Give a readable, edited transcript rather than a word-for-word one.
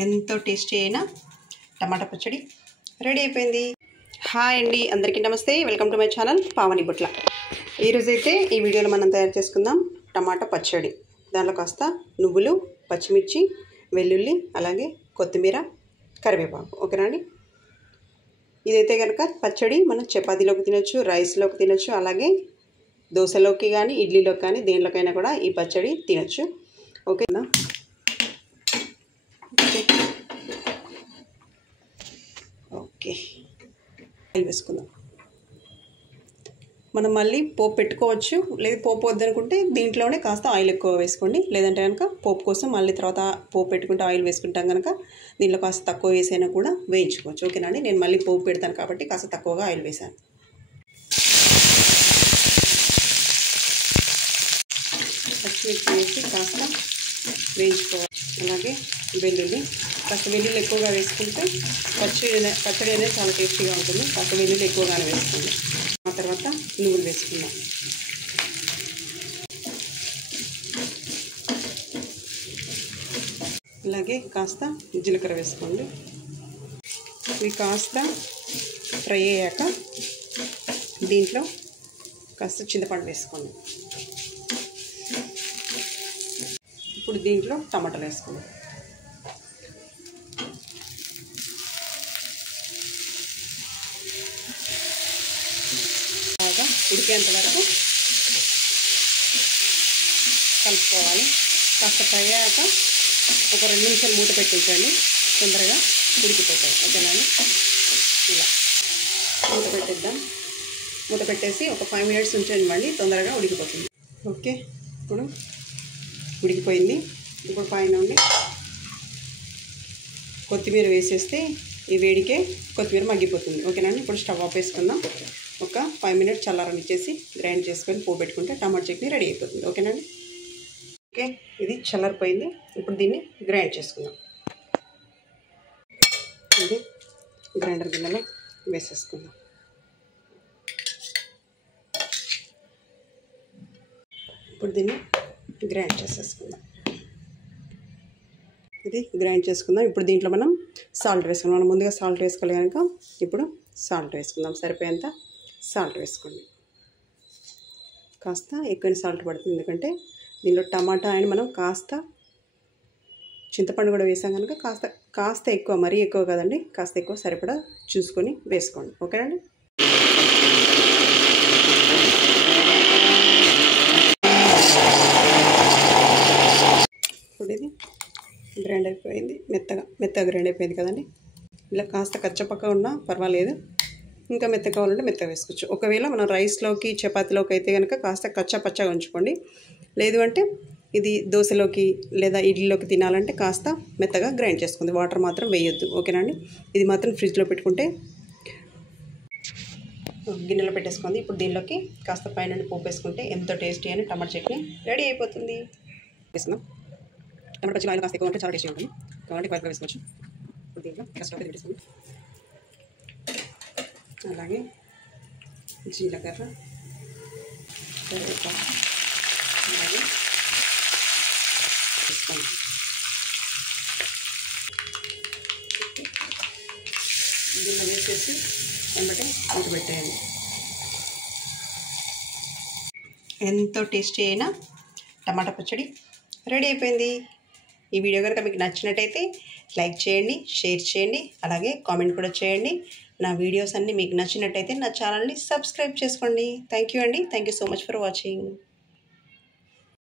ఎంతో టేస్టీ అయిన టమాటా పచ్చడి రెడీ అయిపోయింది. హాయ్ అండి, అందరికీ నమస్తే. Welcome to my channel Pavani Butla. ఈరోజైతే ఈ వీడియోలో మనం తయారు చేసుకుందాం టమాటా పచ్చడి. దానిలో కాస్త నువ్వులు, పచ్చిమిర్చి, వెల్లుల్లి, అలాగే కొత్తిమీర, కరివేపాకు. ఓకేనా అండి? ఇదైతే కనుక పచ్చడి మనం చపాతీలోకి తినొచ్చు, రైస్లోకి తినొచ్చు, అలాగే దోశలోకి కానీ ఇడ్లీలోకి కానీ దేనిలోకైనా కూడా ఈ పచ్చడి తినొచ్చు. ఓకేనా? ఓకే, ఆయిల్ వేసుకుందాం. మనం మళ్ళీ పోపు పెట్టుకోవచ్చు, లేదు పోపు వద్దనుకుంటే దీంట్లోనే కాస్త ఆయిల్ ఎక్కువ వేసుకోండి. లేదంటే కనుక పోపు కోసం మళ్ళీ తర్వాత పోపు పెట్టుకుంటే ఆయిల్ వేసుకుంటాం కనుక దీంట్లో కాస్త తక్కువ వేసైనా కూడా వేయించుకోవచ్చు. ఓకేనా అండి? నేను మళ్ళీ పోపు పెడతాను కాబట్టి కాస్త తక్కువగా ఆయిల్ వేసాను. పచ్చిమిర్చి వేసి కాస్త వేయించుకోవాలి. అలాగే వెల్లుల్లి, కాస్త వెల్లుల్లి ఎక్కువగా వేసుకుంటే పచ్చడి అనేది చాలా టేస్టీగా ఉంటుంది. కాస్త వెల్లుల్లి ఎక్కువగానే వేసుకోండి. ఆ తర్వాత నువ్వులు వేసుకుందాం. అలాగే కాస్త జీలకర్ర వేసుకోండి. ఇవి కాస్త ఫ్రై అయ్యాక దీంట్లో కాస్త చింతపండు వేసుకోండి. ఇప్పుడు దీంట్లో టమాటాలు వేసుకోండి. బాగా ఉడికేంత వరకు కలుపుకోవాలి. కాస్త ఫ్రై అయ్యాక ఒక 2 నిమిషాలు మూత పెట్టించండి, తొందరగా ఉడికిపోతాయి. ఓకేనా అండి? ఇలా మూత పెట్టేద్దాం. మూత పెట్టేసి ఒక 5 మినిట్స్ ఉంచండి, మళ్ళీ తొందరగా ఉడికిపోతుంది. ఓకే, ఇప్పుడు ఉడికిపోయింది. ఇప్పుడు పైన ఉండి కొత్తిమీర వేసేస్తే ఈ వేడికే కొత్తిమీర మగ్గిపోతుంది. ఓకేనండి? ఇప్పుడు స్టవ్ ఆఫ్ వేసుకుందాం. ఒక 5 మినిట్స్ చల్లారనిచ్చేసి గ్రైండ్ చేసుకొని పోపెట్టుకుంటే టమాటా చట్నీ రెడీ అయిపోతుంది. ఓకేనండి? ఓకే, ఇది చల్లారిపోయింది. ఇప్పుడు దీన్ని గ్రైండ్ చేసుకుందాం. ఇది గ్రైండర్ గిన్నెలో వేసేసుకుందాం. ఇప్పుడు దీన్ని గ్రైండ్ చేసేసుకుందాం. ఇది గ్రైండ్ చేసుకుందాం. ఇప్పుడు దీంట్లో మనం సాల్ట్ వేసుకుందాం. మనం ముందుగా సాల్ట్ వేసుకోవాలి కనుక ఇప్పుడు సాల్ట్ వేసుకుందాం. సరిపోయేంత సాల్ట్ వేసుకోండి. కాస్త ఎక్కువ సాల్ట్ పడుతుంది, ఎందుకంటే దీనిలో టమాటా అండ్ మనం కాస్త చింతపండు కూడా వేసాం కనుక కాస్త ఎక్కువ, మరీ ఎక్కువ కదండి, కాస్త ఎక్కువ సరిపడా చూసుకొని వేసుకోండి. ఓకేనండి? ఇప్పుడు ఇది గ్రైండ్ అయిపోయింది, మెత్తగా గ్రైండ్ అయిపోయింది కదండి. ఇలా కాస్త కచ్చపక్క ఉన్నా పర్వాలేదు, ఇంకా మెత్తగా కావాలంటే మెత్తగా వేసుకోవచ్చు. ఒకవేళ మనం రైస్లోకి చపాతీలోకి అయితే కనుక కాస్త కచ్చపచ్చగా ఉంచుకోండి. లేదు అంటే ఇది దోశలోకి లేదా ఇడ్లీలోకి తినాలంటే కాస్త మెత్తగా గ్రైండ్ చేసుకుంది. వాటర్ మాత్రం వేయొద్దు. ఓకేనండి? ఇది మాత్రం ఫ్రిడ్జ్లో పెట్టుకుంటే గిన్నెలో పెట్టేసుకుంది. ఇప్పుడు దీనిలోకి కాస్త పైన పోపు వేసుకుంటే ఎంతో టేస్టీ అని టమాటా చట్నీ రెడీ అయిపోతుంది. వేసుకుందాం. టమాటా పచ్చి ఆయిల్ కాస్త ఎక్కువ ఉంటే చాలా టేస్టీ ఉంటుంది కాబట్టి ఎక్కువ వేసుకోవచ్చు. ఇప్పుడు దీంట్లో ఫస్ట్ పెట్టేసుకుందాం. అలాగే జీలకర్ర, కరివేపాకు అలాగే వేసుకోండి. దీనిలో వేసేసి వెంబటే మూత పెట్టేయండి. ఎంతో టేస్టీ అయిన టమాటా పచ్చడి రెడీ అయిపోయింది. ఈ వీడియో కనుక మీకు నచ్చినట్టయితే లైక్ చేయండి, షేర్ చేయండి, అలాగే కామెంట్ కూడా చేయండి. నా వీడియోస్ అన్నీ మీకు నచ్చినట్టయితే నా ఛానల్ని సబ్స్క్రైబ్ చేసుకోండి. థ్యాంక్ యూ అండి. Thank you so much for watching.